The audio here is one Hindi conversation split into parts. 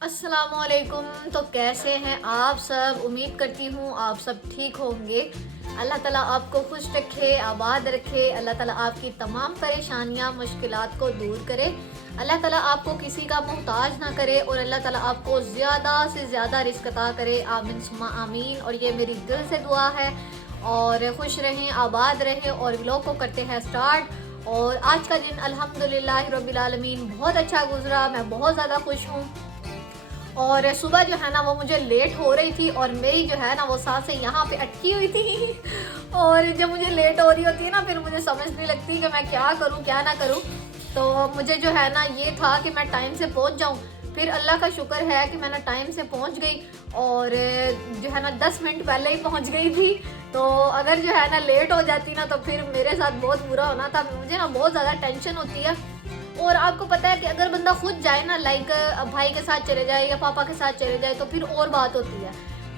अस्सलामुअलैकुम। तो कैसे हैं आप सब? उम्मीद करती हूँ आप सब ठीक होंगे। अल्लाह ताला आपको खुश रखे, आबाद रखे। अल्लाह ताला आपकी तमाम परेशानियाँ मुश्किलात को दूर करे। अल्लाह ताला आपको किसी का मोहताज ना करे और अल्लाह ताला आपको ज़्यादा से ज़्यादा रिज़्क अता करे। आमीन सुम्मा आमीन। और ये मेरी दिल से दुआ है। और खुश रहें, आबाद रहें। और व्लॉग को करते हैं स्टार्ट। और आज का दिन अल्हम्दुलिल्लाह रब्बिल आलमीन बहुत अच्छा गुजरा। मैं बहुत ज़्यादा खुश हूँ। और सुबह जो है ना वो मुझे लेट हो रही थी और मेरी जो है ना वो सांसें यहाँ पे अटकी हुई थी। और जब मुझे लेट हो रही होती है ना फिर मुझे समझ नहीं लगती कि मैं क्या करूँ क्या ना करूँ। तो मुझे जो है ना ये था कि मैं टाइम से पहुँच जाऊँ। फिर अल्लाह का शुक्र है कि मैंने टाइम से पहुँच गई। और जो है ना 10 मिनट पहले ही पहुँच गई थी। तो अगर जो है ना लेट हो जाती ना तो फिर मेरे साथ बहुत बुरा होना था। मुझे ना बहुत ज़्यादा टेंशन होती है। और आपको पता है कि अगर बंदा खुद जाए ना, लाइक भाई के साथ चले जाए या पापा के साथ चले जाए तो फिर और बात होती है।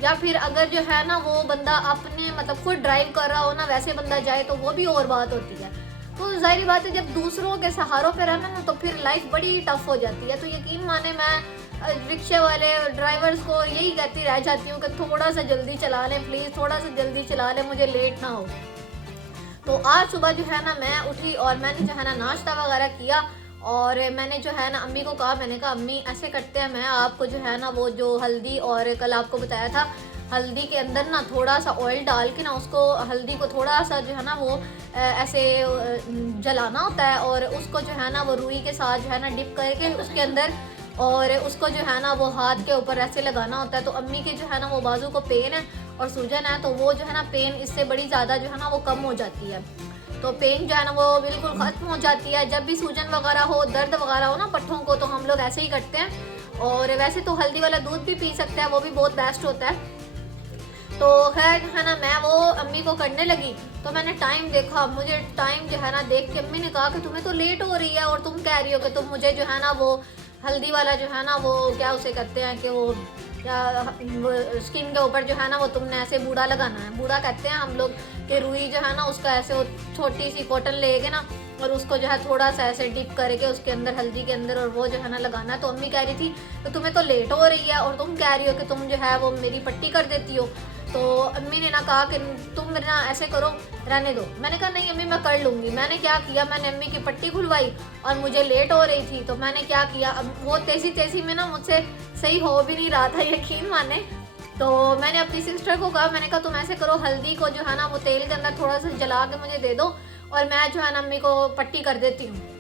या फिर अगर जो है ना वो बंदा अपने मतलब खुद ड्राइव कर रहा हो ना, वैसे बंदा जाए तो वो भी और बात होती है। तो जाहिर बात है जब दूसरों के सहारों पे रहना ना तो फिर लाइफ बड़ी टफ हो जाती है। तो यकीन माने मैं रिक्शे वाले ड्राइवर्स को यही कहती रह जाती हूँ कि थोड़ा सा जल्दी चला लें प्लीज़, थोड़ा सा जल्दी चला लें, मुझे लेट ना हो। तो आज सुबह जो है ना मैं उठी और मैंने जो है ना नाश्ता वगैरह किया। और मैंने जो है ना अम्मी को कहा, मैंने कहा अम्मी ऐसे करते हैं, मैं आपको जो है ना वो जो हल्दी और कल आपको बताया था हल्दी के अंदर ना थोड़ा सा ऑयल डाल के ना उसको हल्दी को थोड़ा सा जो है ना वो ऐसे जलाना होता है। और उसको जो है ना वो रुई के साथ जो है ना डिप करके उसके अंदर और उसको जो है ना वो हाथ के ऊपर ऐसे लगाना होता है। तो अम्मी के जो है ना वो बाजू को पेन है और सूजन है, तो वो जो है ना पेन इससे बड़ी ज़्यादा जो है ना वो कम हो जाती है। तो पेन जो है ना वो बिल्कुल ख़त्म हो जाती है। जब भी सूजन वगैरह हो, दर्द वगैरह हो ना पट्ठों को, तो हम लोग ऐसे ही करते हैं। और वैसे तो हल्दी वाला दूध भी पी सकते हैं, वो भी बहुत बेस्ट होता है। तो खैर है ना मैं वो अम्मी को करने लगी। तो मैंने टाइम देखा, मुझे टाइम जो है ना देख के अम्मी ने कहा कि तुम्हें तो लेट हो रही है और तुम कह रही हो कि तुम मुझे जो है ना वो हल्दी वाला जो है ना वो क्या उसे कहते हैं कि वो क्या स्किन के ऊपर जो है ना वो तुमने ऐसे बूढ़ा लगाना है, बूढ़ा कहते हैं हम लोग कि रुई जो है ना उसका ऐसे वो छोटी सी कॉटन लेके ना और उसको जो है थोड़ा सा ऐसे डिप करके उसके अंदर हल्दी के अंदर और वो जो है ना लगाना है। तो अम्मी कह रही थी तो तुम्हें तो लेट हो रही है और तुम कह रही हो कि तुम जो है वो मेरी पट्टी कर देती हो। तो अम्मी ने ना कहा कि तुम मेरे ना ऐसे करो, रहने दो। मैंने कहा नहीं अम्मी मैं कर लूँगी। मैंने क्या किया, मैंने अम्मी की पट्टी खुलवाई और मुझे लेट हो रही थी। तो मैंने क्या किया, अब वो तेज़ी तेज़ी में ना मुझसे सही हो भी नहीं रहा था, यकीन माने। तो मैंने अपनी सिस्टर को कहा, मैंने कहा तुम ऐसे करो हल्दी को जो है ना वो तेल के अंदर थोड़ा सा जला के मुझे दे दो और मैं जो है ना अम्मी को पट्टी कर देती हूँ।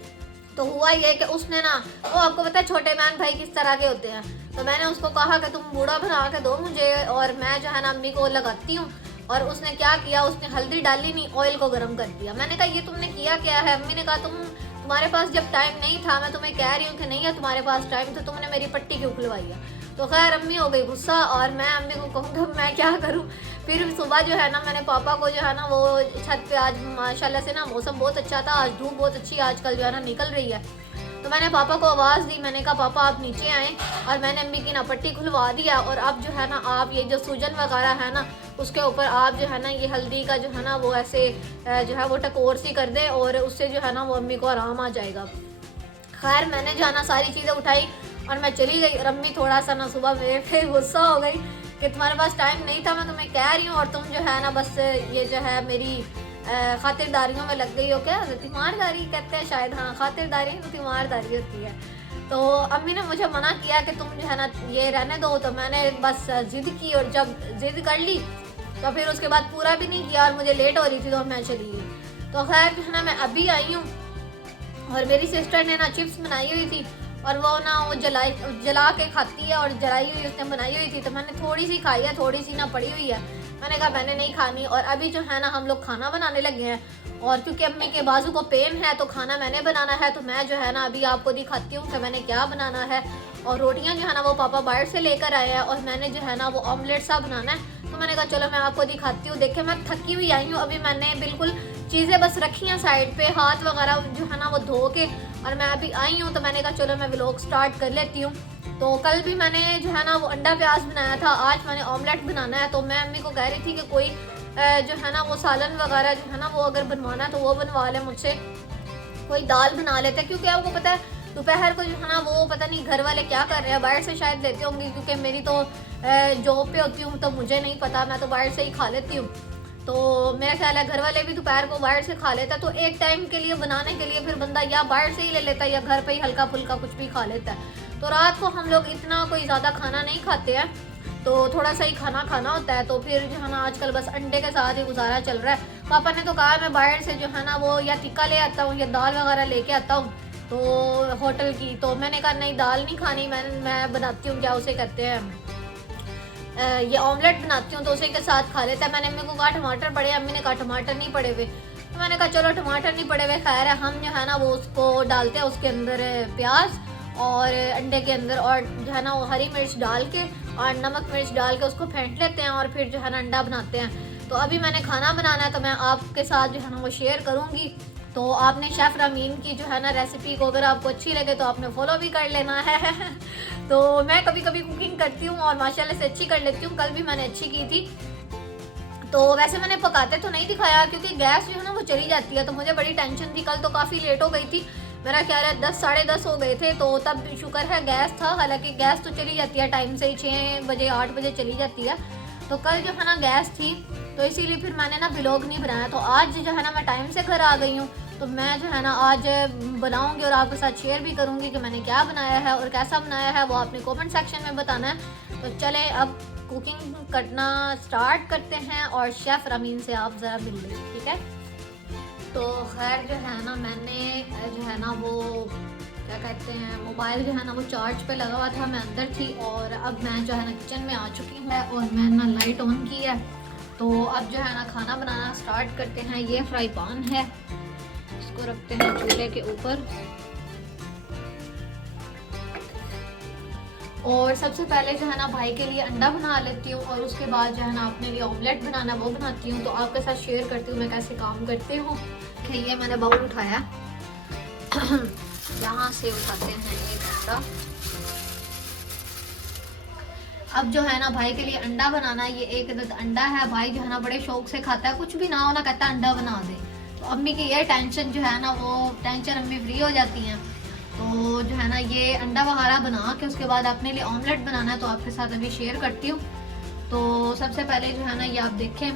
तो हुआ ये कि उसने ना वो आपको पता है छोटे बहन भाई किस तरह के होते हैं। तो मैंने उसको कहा कि तुम बूढ़ा बना के दो मुझे और मैं जो है ना अम्मी को लगाती हूँ। और उसने क्या किया, उसने हल्दी डाली नहीं, ऑयल को गर्म कर दिया। मैंने कहा ये तुमने किया क्या है? अम्मी ने कहा तुम्हारे पास जब टाइम नहीं था, मैं तुम्हें कह रही हूँ कि नहीं है तुम्हारे पास टाइम, तो तुमने मेरी पट्टी क्यों खुलवाई है? तो खैर अम्मी हो गई गुस्सा और मैं अम्मी को कहूँगा मैं क्या करूँ। फिर सुबह जो है ना मैंने पापा को जो है ना वो छत पे, आज माशाल्लाह से ना मौसम बहुत अच्छा था, आज धूप बहुत अच्छी आजकल जो है ना निकल रही है। तो मैंने पापा को आवाज़ दी, मैंने कहा पापा आप नीचे आएँ। और मैंने अम्मी की ना पट्टी खुलवा दिया और अब जो है ना आप ये जो सूजन वगैरह है ना उसके ऊपर आप जो है ना ये हल्दी का जो है ना वो ऐसे जो है वो टकोर सी कर दें और उससे जो है ना वो अम्मी को आराम आ जाएगा। खैर मैंने जो है ना सारी चीज़ें उठाई और मैं चली गई। और अम्मी थोड़ा सा ना सुबह मेरे पे गुस्सा हो गई कि तुम्हारे पास टाइम नहीं था, मैं तुम्हें कह रही हूँ और तुम जो है ना बस ये जो है मेरी खातिरदारियों में लग गई हो। क्या तीमारदारी कहते हैं शायद, हाँ खातिरदारी तीमारदारी होती है। तो अम्मी ने मुझे मना किया कि तुम जो है ना ये रहने दो। तो मैंने बस ज़िद की और जब ज़िद कर ली तो फिर उसके बाद पूरा भी नहीं किया और मुझे लेट हो रही थी तो मैं चली गई। तो खैर जो है ना मैं अभी आई हूँ और मेरी सिस्टर ने ना चिप्स बनाई हुई थी और वो ना वो जला के खाती है और जलाई हुई उसने बनाई हुई थी। तो मैंने थोड़ी सी खाई है, थोड़ी सी ना पड़ी हुई है। मैंने कहा मैंने नहीं खानी। और अभी जो है ना हम लोग खाना बनाने लगे हैं और क्योंकि अम्मी के बाजू को पेन है तो खाना मैंने बनाना है। तो मैं जो है ना अभी आपको दिखाती हूँ कि मैंने क्या बनाना है। और रोटियाँ जो है ना वो पापा बाहर से लेकर आए हैं और मैंने जो है ना वो ऑमलेट सा बनाना है। तो मैंने कहा चलो मैं आपको दिखाती हूँ। देखिए मैं थकी हुई आई हूँ, अभी मैंने बिल्कुल चीज़ें बस रखी हैं साइड पे, हाथ वगैरह जो है ना वो धो के और मैं अभी आई हूँ। तो मैंने कहा चलो मैं व्लॉग स्टार्ट कर लेती हूँ। तो कल भी मैंने जो है ना वो अंडा प्याज बनाया था, आज मैंने ऑमलेट बनाना है। तो मैं अम्मी को कह रही थी कि कोई जो है ना वो सालन वगैरह जो है ना वो अगर बनवाना है तो वो बनवा ले मुझसे, कोई दाल बना लेते हैं। क्योंकि आपको पता है दोपहर को जो है ना वो पता नहीं घर वाले क्या कर रहे हैं, बाहर से शायद लेते होंगे, क्योंकि मेरी तो जॉब पे होती हूँ तो मुझे नहीं पता, मैं तो बाहर से ही खा लेती हूँ। तो मेरा ख्याल है घर वाले भी दोपहर को बाहर से खा लेता है, तो एक टाइम के लिए बनाने के लिए फिर बंदा या बाहर से ही ले लेता है या घर पे ही हल्का फुल्का कुछ भी खा लेता है। तो रात को हम लोग इतना कोई ज़्यादा खाना नहीं खाते हैं, तो थोड़ा सा ही खाना खाना होता है। तो फिर जो है ना आजकल बस अंडे के साथ ही गुजारा चल रहा है। पापा ने तो कहा मैं बाहर से जो है ना वो या टिक्का ले आता हूँ या दाल वगैरह लेके आता हूँ तो होटल की। तो मैंने कहा नहीं, दाल नहीं खानी, मैं बनाती हूँ, क्या उसे कहते हैं ये ऑमलेट बनाती हूँ, तो उसी के साथ खा लेता है। मैंने अम्मी को कहा टमाटर पड़े, अम्मी ने कहा टमाटर नहीं पड़े हुए, तो मैंने कहा चलो टमाटर नहीं पड़े हुए खैर है, हम जो है ना वो उसको डालते हैं उसके अंदर प्याज और अंडे के अंदर, और जो है ना वो हरी मिर्च डाल के और नमक मिर्च डाल के उसको फेंट लेते हैं और फिर जो है ना अंडा बनाते हैं। तो अभी मैंने खाना बनाना है, तो मैं आपके साथ जो है ना वो शेयर करूँगी। तो आपने शेफ़ रामीन की जो है ना रेसिपी को अगर आपको अच्छी लगे तो आपने फॉलो भी कर लेना है। तो मैं कभी कभी कुकिंग करती हूँ और माशाल्लाह से अच्छी कर लेती हूँ, कल भी मैंने अच्छी की थी। तो वैसे मैंने पकाते तो नहीं दिखाया क्योंकि गैस जो है ना वो चली जाती है, तो मुझे बड़ी टेंशन थी। कल तो काफ़ी लेट हो गई थी, मेरा ख्याल है 10 साढ़े 10 हो गए थे, तो तब शुक्र है गैस था। हालांकि गैस तो चली जाती है टाइम से ही, 6 बजे 8 बजे चली जाती है। तो कल जो है ना गैस थी, तो इसीलिए फिर मैंने ना व्लॉग नहीं बनाया। तो आज जो है ना मैं टाइम से घर आ गई हूँ, तो मैं जो है ना आज बनाऊंगी और आपके साथ शेयर भी करूंगी कि मैंने क्या बनाया है और कैसा बनाया है, वो आपने कमेंट सेक्शन में बताना है। तो चले अब कुकिंग करना स्टार्ट करते हैं और शेफ़ रामीन से आप ज़रा मिल लीजिए, ठीक है। तो खैर जो है ना मैंने जो है ना वो क्या कहते हैं मोबाइल जो है ना वो चार्ज पे लगा हुआ था, मैं अंदर थी, और अब मैं जो है ना किचन में आ चुकी हूँ और मैं ना लाइट ऑन की है। तो अब जो है ना खाना बनाना स्टार्ट करते हैं। ये फ्राई पैन है, इसको रखते हैं चूल्हे के ऊपर, और सबसे पहले जो है ना भाई के लिए अंडा बना लेती हूँ और उसके बाद जो है ना अपने लिए ऑमलेट बनाना वो बनाती हूँ। तो आपके साथ शेयर करती हूँ मैं कैसे काम करती हूँ। ये मैंने बाउल उठाया, यहाँ से उठाते हैं एक अंडा। अब जो है ना भाई के लिए अंडा बनाना है, ये एक अंडा है। भाई जो है ना बड़े शौक से खाता है, कुछ भी ना हो ना कहता है अंडा बना दे। तो अम्मी की ये टेंशन जो है ना वो टेंशन अम्मी फ्री हो जाती हैं। तो जो है ना ये अंडा वगैरह बना के उसके बाद अपने लिए ऑमलेट बनाना है, तो आपके साथ अभी शेयर करती हूँ। तो सबसे पहले जो है ना ये आप देखें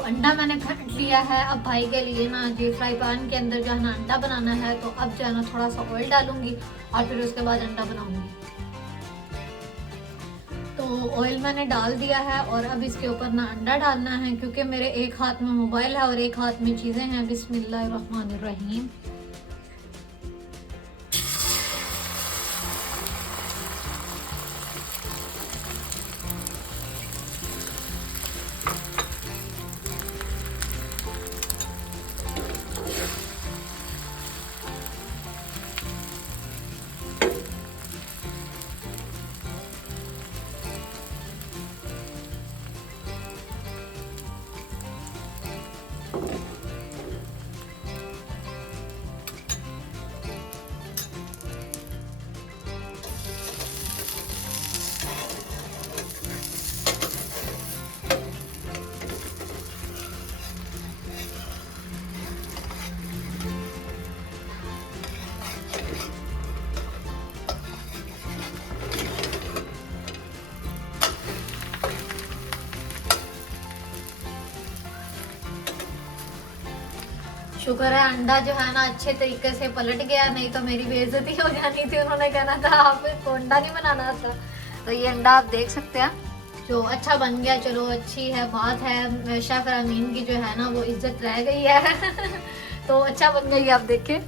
अंडा मैंने फेंट लिया है। अब भाई के लिए ना जी फ्राई पैन के अंदर जो है ना अंडा बनाना है, तो अब जो है ना थोड़ा सा ऑयल डालूंगी और फिर उसके बाद अंडा बनाऊंगी। तो ऑयल मैंने डाल दिया है और अब इसके ऊपर ना अंडा डालना है, क्योंकि मेरे एक हाथ में मोबाइल है और एक हाथ में चीज़ें हैं। बिस्मिल्लाहिर्रहमानिर्रहीम। शुक्र है अंडा जो है ना अच्छे तरीके से पलट गया, नहीं तो मेरी बेइज्जती हो जानी थी। उन्होंने कहना था आपको अंडा नहीं बनाना था। तो ये अंडा आप देख सकते हैं जो अच्छा बन गया, चलो अच्छी है बात है। शेफ रामीन की जो है ना वो इज्जत रह गई है तो अच्छा बन गई, आप देखें।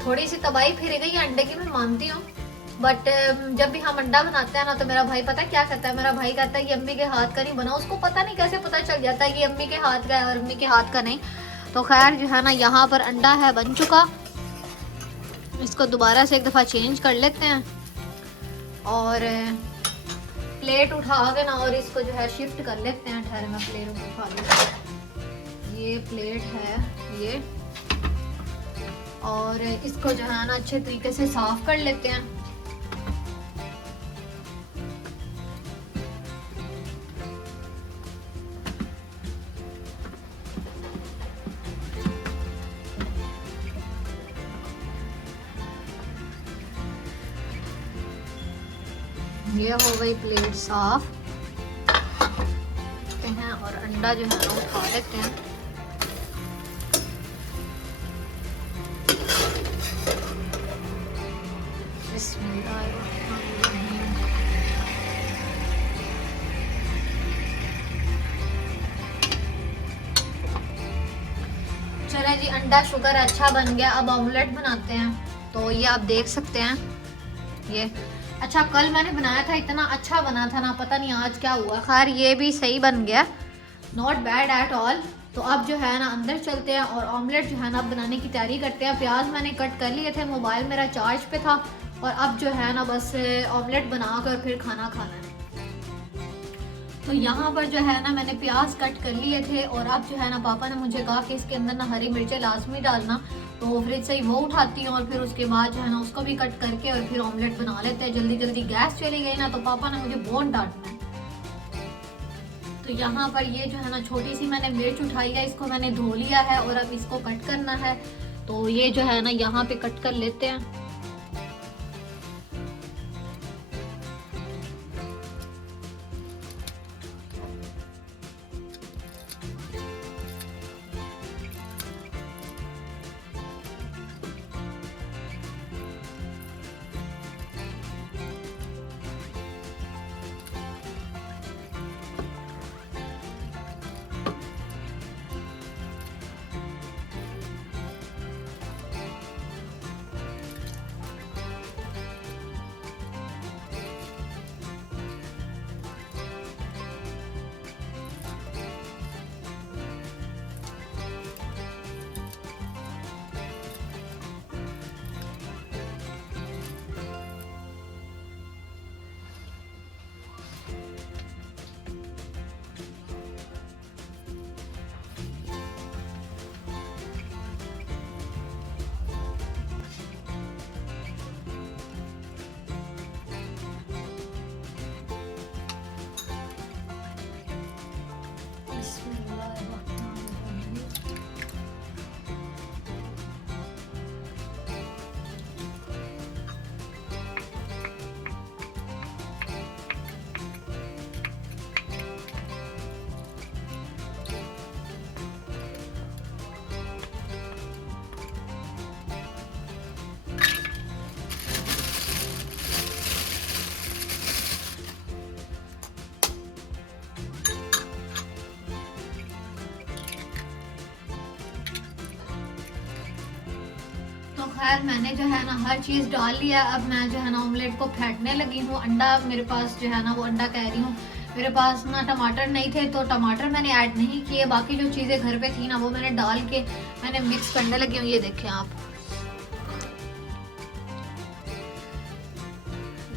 थोड़ी सी तबाही फिर गई अंडे की, मैं मानती हूँ, बट जब भी हम अंडा बनाते हैं ना तो मेरा भाई पता क्या करता है, मेरा भाई कहता है ये अम्मी के हाथ का नहीं बना। उसको पता नहीं कैसे पता चल जाता है कि अम्मी के हाथ का है और अम्मी के हाथ का नहीं। तो खैर जो है ना यहाँ पर अंडा है बन चुका, इसको दोबारा से एक दफ़ा चेंज कर लेते हैं और प्लेट उठा के ना और इसको जो है शिफ्ट कर लेते हैं। ठहरे मैं प्लेट उठा लेती हूँ, ये प्लेट है ये, और इसको जो है ना अच्छे तरीके से साफ कर लेते हैं। ये हो गई प्लेट साफ हैं, और अंडा जो है ना उठा लेते हैं। चले जी, अंडा शुगर अच्छा बन गया। अब ऑमलेट बनाते हैं। तो ये आप देख सकते हैं, ये अच्छा कल मैंने बनाया था, इतना अच्छा बना था ना, पता नहीं आज क्या हुआ। खैर ये भी सही बन गया, नॉट बैड एट ऑल। तो अब जो है ना अंदर चलते हैं और ऑमलेट जो है ना बनाने की तैयारी करते हैं। प्याज मैंने कट कर लिए थे, मोबाइल मेरा चार्ज पे था, और अब जो है ना बस ऑमलेट बना कर फिर खाना खाना है। तो यहाँ पर जो है ना मैंने प्याज कट कर लिए थे, और अब जो है ना पापा ने मुझे कहा कि इसके अंदर ना हरी मिर्चें लाजमी डालना, तो फ्रिज से ही वो उठाती हूँ और फिर उसके बाद जो है ना उसको भी कट करके और फिर ऑमलेट बना लेते हैं। जल्दी जल्दी गैस चली गई ना तो पापा ने मुझे बहुत डांटना है। तो यहाँ पर ये जो है ना छोटी सी मैंने मिर्च उठाई है, इसको मैंने धो लिया है और अब इसको कट करना है। तो ये जो है ना यहाँ पे कट कर लेते हैं। खैर मैंने जो है ना हर चीज़ डाल लिया। अब मैं जो है ना ऑमलेट को फेंटने लगी हूँ। अंडा मेरे पास जो है ना, वो अंडा कह रही हूँ, मेरे पास ना टमाटर नहीं थे तो टमाटर मैंने ऐड नहीं किए। बाकी जो चीज़ें घर पे थी ना वो मैंने डाल के मैंने मिक्स करने लगी हूँ। ये देखें आप,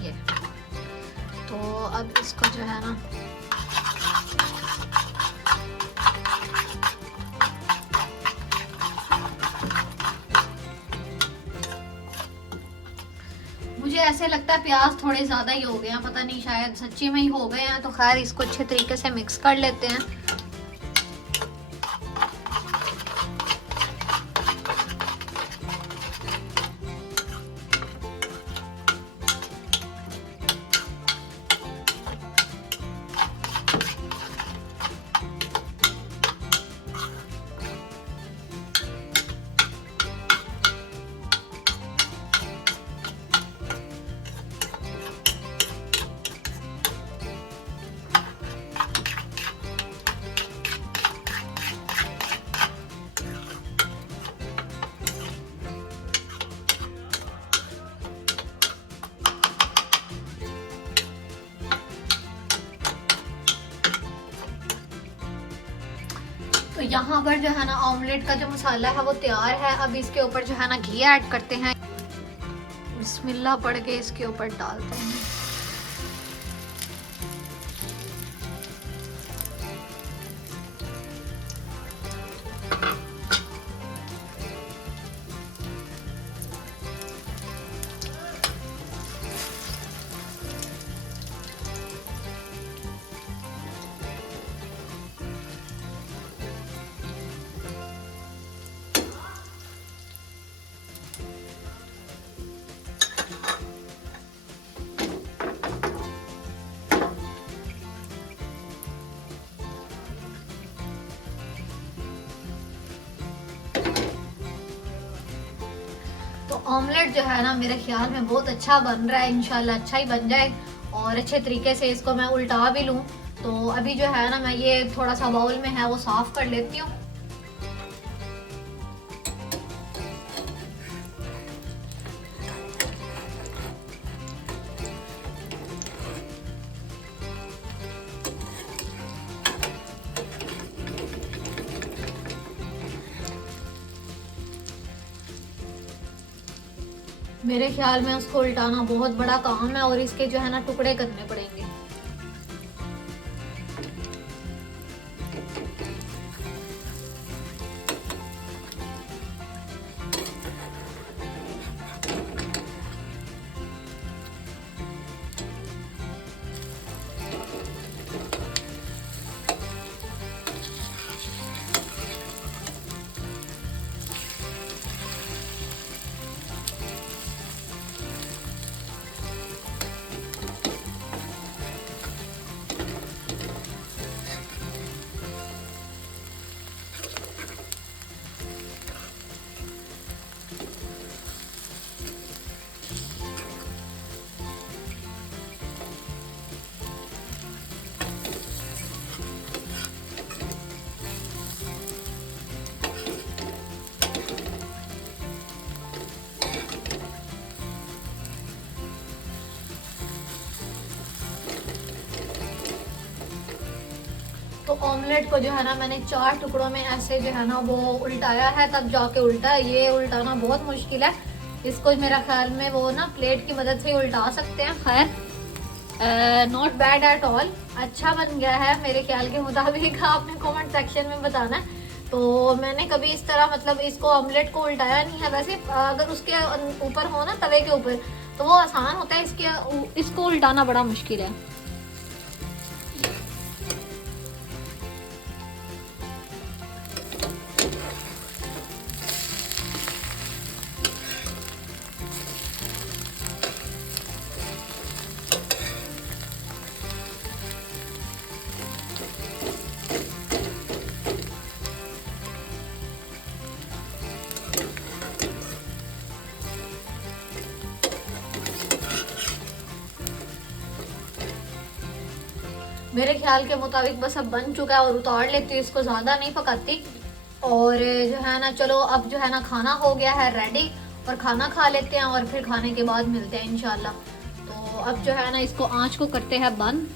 ये तो अब इसको जो है ना मुझे ऐसे लगता है प्याज थोड़े ज़्यादा ही हो गए हैं, पता नहीं शायद सच्ची में ही हो गए हैं। तो खैर इसको अच्छे तरीके से मिक्स कर लेते हैं। यहाँ पर जो है ना ऑमलेट का जो मसाला है वो तैयार है। अब इसके ऊपर जो है ना घी ऐड करते हैं। बिस्मिल्लाह पढ़ के इसके ऊपर डालते हैं। तो ऑमलेट जो है ना मेरे ख्याल में बहुत अच्छा बन रहा है। इंशाल्लाह अच्छा ही बन जाए और अच्छे तरीके से इसको मैं उल्टा भी लूँ। तो अभी जो है ना मैं ये थोड़ा सा बाउल में है वो साफ कर लेती हूँ। मेरे ख्याल में उसको उल्टाना बहुत बड़ा काम है और इसके जो है ना टुकड़े करने पड़ेंगे। तो ऑमलेट को जो है ना मैंने 4 टुकड़ों में ऐसे जो है ना वो उल्टाया है, तब जाके उल्टा है। ये उल्टाना बहुत मुश्किल है। इसको मेरा ख्याल में वो ना प्लेट की मदद से उल्टा सकते हैं। खैर नॉट बैड एट ऑल, अच्छा बन गया है मेरे ख्याल के मुताबिक। आपने कमेंट सेक्शन में बताना है। तो मैंने कभी इस तरह मतलब इसको ऑमलेट को उल्टाया नहीं है। वैसे अगर उसके ऊपर हो ना तवे के ऊपर तो वो आसान होता है, इसको उल्टाना बड़ा मुश्किल है। मेरे ख्याल के मुताबिक बस अब बन चुका है और उतार लेती हूँ इसको, ज़्यादा नहीं पकाती। और जो है ना चलो अब जो है ना खाना हो गया है रेडी और खाना खा लेते हैं और फिर खाने के बाद मिलते हैं इंशाल्लाह। तो अब जो है ना इसको आंच को करते हैं बंद।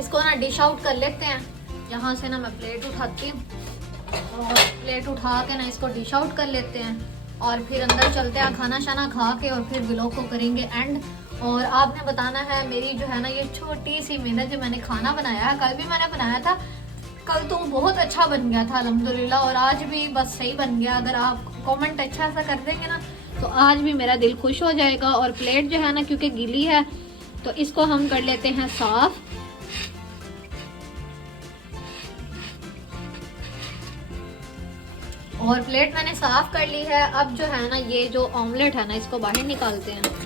इसको ना डिश आउट कर लेते हैं। यहाँ से ना मैं प्लेट उठाती हूँ और प्लेट उठा के ना इसको डिश आउट कर लेते हैं और फिर अंदर चलते हैं खाना शाना खा के और फिर व्लॉग को करेंगे एंड। और आपने बताना है मेरी जो है ना ये छोटी सी मेहनत जो मैंने खाना बनाया है, कल भी मैंने बनाया था, कल तो बहुत अच्छा बन गया था अल्हम्दुलिल्लाह, और आज भी बस सही बन गया। अगर आप कमेंट अच्छा सा कर देंगे ना तो आज भी मेरा दिल खुश हो जाएगा। और प्लेट जो है ना क्योंकि गीली है तो इसको हम कर लेते हैं साफ। और प्लेट मैंने साफ कर ली है। अब जो है ना ये जो ऑमलेट है ना इसको बाहर निकालते हैं।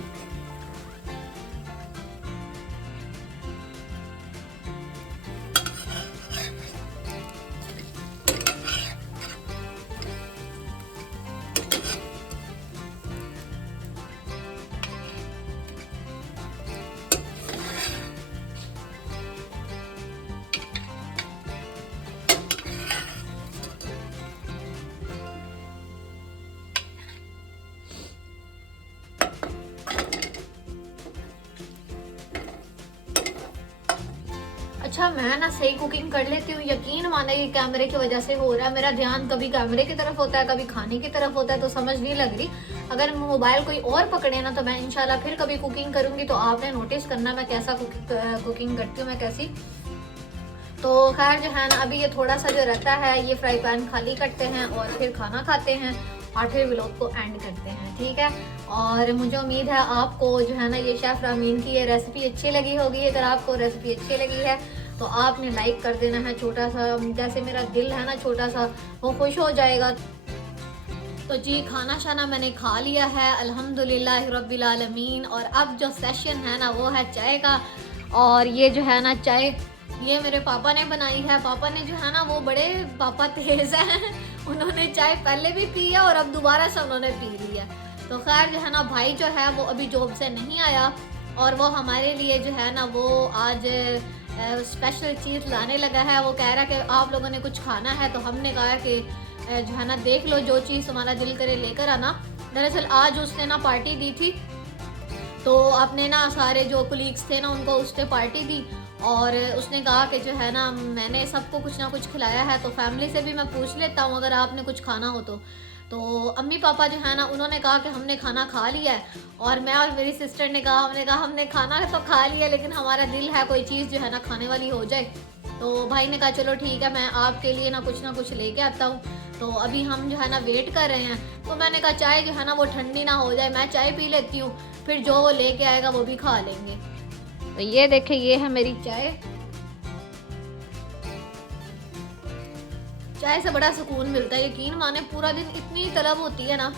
मैं ना सही कुकिंग कर लेती हूँ। यकीन माने ये कैमरे की वजह से हो रहा है, मेरा ध्यान कभी कैमरे की तरफ होता है कभी खाने की तरफ होता है, तो समझ नहीं लग रही। अगर मोबाइल कोई और पकड़े ना तो मैं इंशाल्लाह फिर कभी कुकिंग करूँगी, तो आपने नोटिस करना मैं कैसा कुकिंग करती हूँ, मैं कैसी। तो खैर जो है ना अभी ये थोड़ा सा जो रहता है ये फ्राई पैन खाली करते हैं और फिर खाना खाते हैं और फिर व्लॉग को एंड करते हैं, ठीक है। और मुझे उम्मीद है आपको जो है ना ये शेफ़ रामीन की ये रेसिपी अच्छी लगी होगी। अगर आपको रेसिपी अच्छी लगी है तो आपने लाइक कर देना है, छोटा सा जैसे मेरा दिल है ना छोटा सा वो खुश हो जाएगा। तो जी खाना शाना मैंने खा लिया है अल्हम्दुलिल्लाह रब्बिल आलमीन। और अब जो सेशन है ना वो है चाय का। और ये जो है ना चाय ये मेरे पापा ने बनाई है। पापा ने जो है ना वो बड़े पापा तेज हैं उन्होंने चाय पहले भी पी है और अब दोबारा से उन्होंने पी ली है। तो खैर जो है ना भाई जो है वो अभी जॉब से नहीं आया और वो हमारे लिए जो है ना वो आज स्पेशल चीज़ लाने लगा है। वो कह रहा है कि आप लोगों ने कुछ खाना है, तो हमने कहा कि जो है ना देख लो जो चीज़ तुम्हारा दिल करे लेकर आना। दरअसल आज उसने ना पार्टी दी थी, तो अपने ना सारे जो कुलीग्स थे ना उनको उसने पार्टी दी और उसने कहा कि जो है ना मैंने सबको कुछ ना कुछ खिलाया है, तो फैमिली से भी मैं पूछ लेता हूँ अगर आपने कुछ खाना हो तो अम्मी पापा जो है ना उन्होंने कहा कि हमने खाना खा लिया है। और मैं और मेरी सिस्टर ने कहा हमने खाना तो खा लिया लेकिन हमारा दिल है कोई चीज़ जो है ना खाने वाली हो जाए। तो भाई ने कहा चलो ठीक है मैं आपके लिए ना कुछ लेके आता हूँ। तो अभी हम जो है ना वेट कर रहे हैं। तो मैंने कहा चाय जो है ना वो ठंडी ना हो जाए, मैं चाय पी लेती हूँ, फिर जो वो लेके आएगा वो भी खा लेंगे। तो ये देखे ये है मेरी चाय। चाय से बड़ा सुकून मिलता है, यकीन माने पूरा दिन इतनी तलब होती है ना।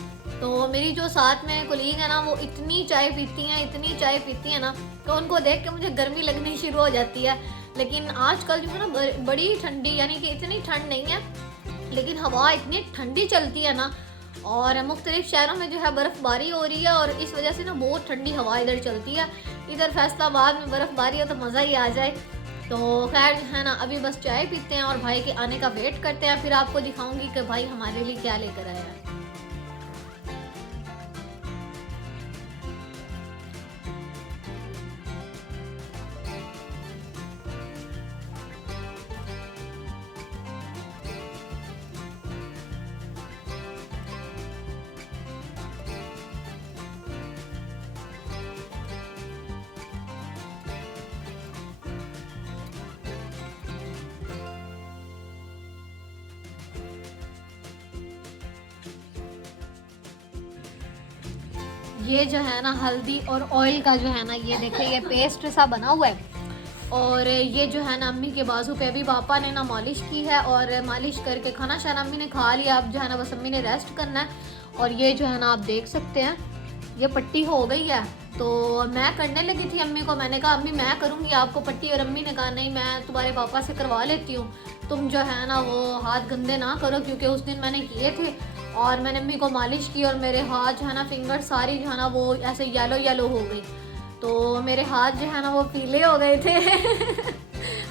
तो मेरी जो साथ में कुलीग है ना वो इतनी चाय पीती हैं ना, तो उनको देख के मुझे गर्मी लगनी शुरू हो जाती है। लेकिन आजकल जो है ना बड़ी ठंडी, यानी कि इतनी ठंड नहीं है लेकिन हवा इतनी ठंडी चलती है ना। और मुख्तलिफ शहरों में जो है बर्फ़बारी हो रही है और इस वजह से ना बहुत ठंडी हवा इधर चलती है। इधर फैसलाबाद में बर्फ़बारी हो तो मज़ा ही आ जाए। तो खैर जो है ना अभी बस चाय पीते हैं और भाई के आने का वेट करते हैं, फिर आपको दिखाऊंगी कि भाई हमारे लिए क्या लेकर आया है। ये जो है ना हल्दी और ऑयल का जो है ना ये देखिए ये पेस्ट सा बना हुआ है। और ये जो है ना अम्मी के बाजू पे अभी पापा ने ना मालिश की है और मालिश करके खाना शाना अम्मी ने खा लिया। अब जो है ना बस अम्मी ने रेस्ट करना है। और ये जो है ना आप देख सकते हैं ये पट्टी हो गई है। तो मैं करने लगी थी अम्मी को, मैंने कहा अम्मी मैं करूँगी आपको पट्टी, और अम्मी ने कहा नहीं मैं तुम्हारे पापा से करवा लेती हूँ, तुम जो है ना वो हाथ गंदे ना करो, क्योंकि उस दिन मैंने किए थे और मैंने अम्मी को मालिश की और मेरे हाथ जो है ना फिंगर सारी जो है ना वो ऐसे येलो हो गई। तो मेरे हाथ जो है ना वो पीले हो गए थे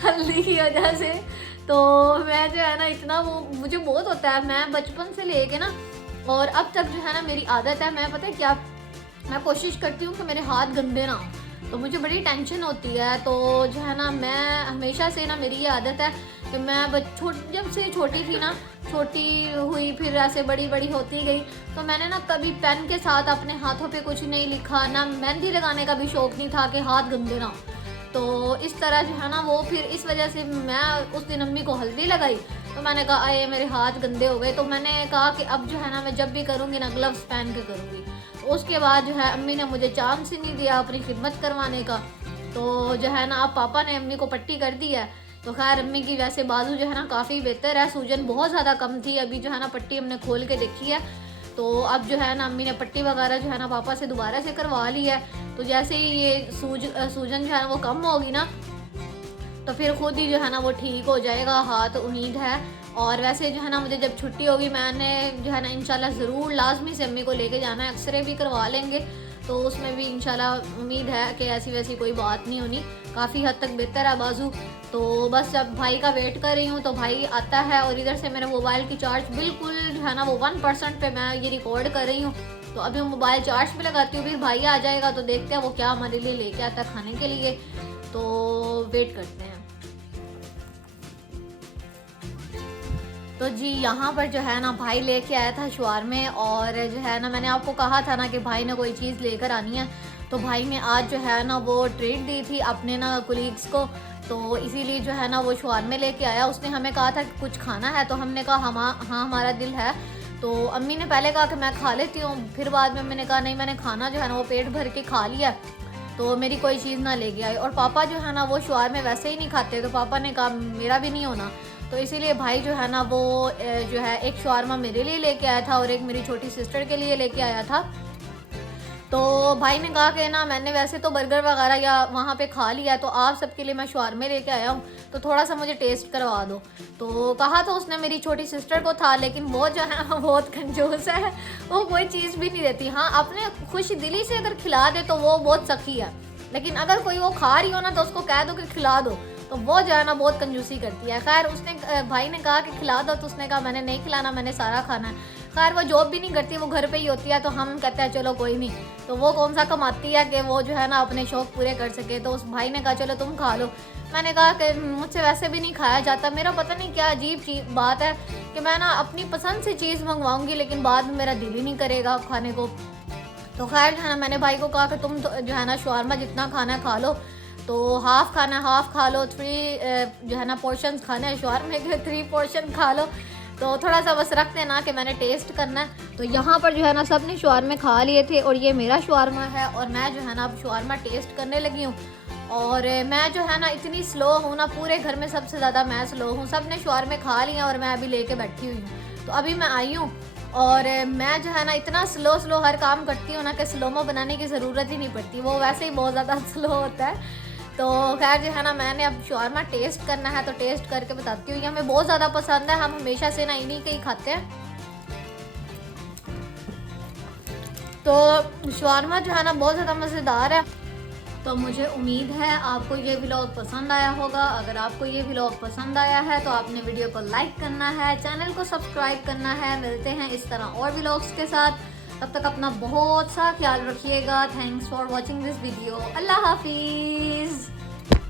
हल्दी की वजह से। तो मैं जो है ना इतना वो मुझे बहुत होता है, मैं बचपन से लेके ना और अब तक जो है ना मेरी आदत है, मैं पता है क्या मैं कोशिश करती हूँ कि मेरे हाथ गंदे ना हो, तो मुझे बड़ी टेंशन होती है। तो जो है ना मैं हमेशा से ना मेरी ये आदत है कि मैं जब से छोटी थी ना, छोटी हुई फिर ऐसे बड़ी बड़ी होती गई, तो मैंने ना कभी पेन के साथ अपने हाथों पे कुछ नहीं लिखा, ना मेहंदी लगाने का भी शौक़ नहीं था कि हाथ गंदे ना हो। तो इस तरह जो है ना वो फिर इस वजह से मैं उस दिन अम्मी को हल्दी लगाई तो मैंने कहा आए मेरे हाथ गंदे हो गए। तो मैंने कहा कि अब जो है ना मैं जब भी करूँगी ना ग्लव्स पहन के करूँगी। तो उसके बाद जो है अम्मी ने मुझे चांस ही नहीं दिया अपनी खिदमत करवाने का। तो जो है ना अब पापा ने अम्मी को पट्टी कर दी है। तो खैर अम्मी की वैसे बाजू जो है ना काफ़ी बेहतर है, सूजन बहुत ज़्यादा कम थी, अभी जो है ना पट्टी हमने खोल के देखी है। तो अब जो है ना अम्मी ने पट्टी वगैरह जो है ना पापा से दोबारा से करवा ली है। तो जैसे ही ये सूजन जो है ना वो कम होगी ना तो फिर खुद ही जो है ना वो ठीक हो जाएगा हाथ, उम्मीद है। और वैसे जो है ना मुझे जब छुट्टी होगी मैंने जो है ना इंशाल्लाह ज़रूर लाजमी से अम्मी को लेके जाना है, एक्सरे भी करवा लेंगे, तो उसमें भी इंशाल्लाह उम्मीद है कि ऐसी वैसी कोई बात नहीं होनी, काफ़ी हद तक बेहतर है बाजू। तो बस जब भाई का वेट कर रही हूँ तो भाई आता है और इधर से मेरे मोबाइल की चार्ज बिल्कुल जो है ना वो 1% पे मैं ये रिकॉर्ड कर रही हूँ। तो अभी मैं मोबाइल चार्ज पे लगाती हूँ, फिर भाई आ जाएगा तो देखते हैं वो क्या हमारे लिए लेके आता है खाने के लिए, तो वेट करते हैं। तो जी यहाँ पर जो है ना भाई लेके आया था शवारमे, और जो है ना मैंने आपको कहा था ना कि भाई ने कोई चीज़ लेकर आनी है, तो भाई ने आज जो है ना वो ट्रीट दी थी अपने ना कुलीग्स को, तो इसीलिए जो है ना वो शवारमे लेके आया। उसने हमें कहा था कि कुछ खाना है, तो हमने कहा हाँ हमारा दिल है। तो अम्मी ने पहले कहा कि मैं खा लेती हूँ, फिर बाद में मैंने कहा नहीं, मैंने खाना जो है ना वो पेट भर के खा लिया, तो मेरी कोई चीज़ ना लेके आई। और पापा जो है ना वो शवारमे वैसे ही नहीं खाते, तो पापा ने कहा मेरा भी नहीं होना, तो इसीलिए भाई जो है ना वो जो है एक शवारमा मेरे लिए लेके आया था और एक मेरी छोटी सिस्टर के लिए लेके आया था। तो भाई ने कहा कि ना मैंने वैसे तो बर्गर वगैरह या वहाँ पे खा लिया, तो आप सबके लिए मैं शवारमे लेके आया हूँ, तो थोड़ा सा मुझे टेस्ट करवा दो। तो कहा तो उसने मेरी छोटी सिस्टर को था, लेकिन वो जो है ना बहुत कंजूस है, वो कोई चीज़ भी नहीं देती। हाँ, अपने खुश दिली से अगर खिला दे तो वो बहुत सखी है, लेकिन अगर कोई वो खा रही हो ना तो उसको कह दो कि खिला दो, तो वो जो है ना बहुत कंजूसी करती है। खैर उसने भाई ने कहा कि खिला दो, तो उसने कहा मैंने नहीं खिलाना, मैंने सारा खाना है। खैर वो जॉब भी नहीं करती, वो घर पे ही होती है, तो हम कहते हैं चलो कोई नहीं, तो वो कौन सा कमाती है कि वो जो है ना अपने शौक पूरे कर सके। तो उस भाई ने कहा चलो तुम खा लो। मैंने कहा कि मुझसे वैसे भी नहीं खाया जाता, मेरा पता नहीं क्या अजीब बात है कि मैं ना अपनी पसंद से चीज़ मंगवाऊंगी, लेकिन बाद में मेरा दिल ही नहीं करेगा खाने को। तो खैर जो है ना मैंने भाई को कहा कि तुम तो जो है ना शवारमा जितना खाना है खा लो, तो हाफ़ खाना हाफ़ खा लो, 3 जो है ना पोर्शंस खाने हैं शवारमे के, 3 पोर्शन खा लो, तो थोड़ा सा बस रख देना कि मैंने टेस्ट करना है। तो यहाँ पर जो है ना सब ने शवारमे खा लिए थे, और ये मेरा शवारमा है, और मैं जो है ना अब शवारमा टेस्ट करने लगी हूँ। और मैं जो है ना इतनी स्लो हूँ ना, पूरे घर में सबसे ज़्यादा मैं स्लो हूँ। सब ने शवारमे खा लिए और मैं अभी लेके बैठी हुई हूँ। तो अभी मैं आई हूँ, और मैं जो है ना इतना स्लो हर काम करती हूँ ना कि स्लोमो बनाने की ज़रूरत ही नहीं पड़ती, वो वैसे ही बहुत ज़्यादा स्लो होता है। तो खैर जो है ना मैंने अब शवारमा टेस्ट करना है, तो टेस्ट करके बताती हूँ। ये हमें बहुत ज़्यादा पसंद है, हम हमेशा से ना इन्हीं के ही खाते हैं। तो शवारमा जो है ना बहुत ज़्यादा मज़ेदार है। तो मुझे उम्मीद है आपको ये व्लॉग पसंद आया होगा। अगर आपको ये व्लॉग पसंद आया है तो आपने वीडियो को लाइक करना है, चैनल को सब्सक्राइब करना है। मिलते हैं इस तरह और व्लॉग्स के साथ, तब तक अपना बहुत सा ख्याल रखिएगा। Thanks for watching this video. अल्लाह हाफिज़।